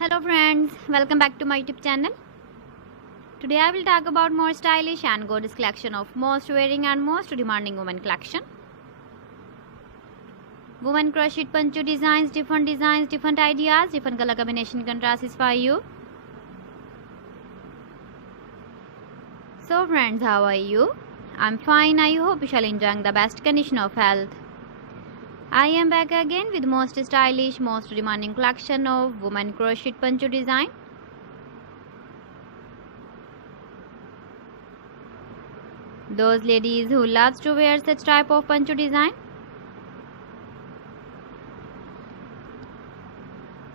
Hello friends, welcome back to my YouTube channel. Today I will talk about more stylish and gorgeous collection of most wearing and most demanding women collection. Women crochet poncho designs, different ideas, different color combination contrasts for you. So friends, how are you? I'm fine. I hope you shall enjoying the best condition of health. I am back again with most stylish, most demanding collection of women crochet poncho design. Those ladies who loves to wear such type of poncho design.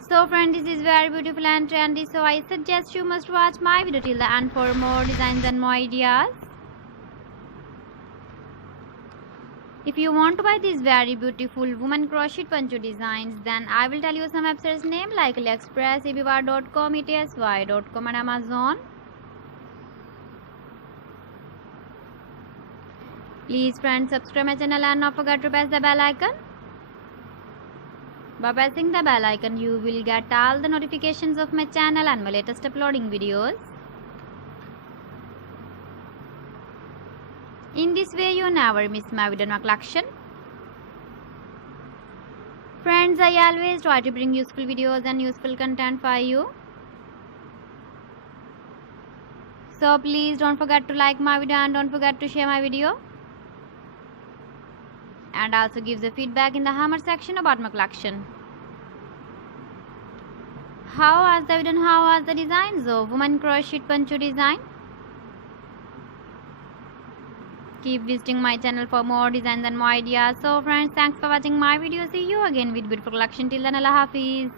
So friend, this is very beautiful and trendy, so I suggest you must watch my video till the end for more designs and more ideas. If you want to buy these very beautiful woman crochet poncho designs, then I will tell you some websites name like AliExpress, eBay.com, ETSY.com and Amazon. Please friends, subscribe my channel and not forget to press the bell icon. By pressing the bell icon, you will get all the notifications of my channel and my latest uploading videos. In this way, you never miss my video or collection. Friends, I always try to bring useful videos and useful content for you. So please don't forget to like my video and don't forget to share my video. And also give the feedback in the comment section about my collection. How was the video and how was the designs of woman crochet poncho design? Keep visiting my channel for more designs and more ideas. So friends, thanks for watching my video. See you again with beautiful collection. Till then, Allah Hafiz.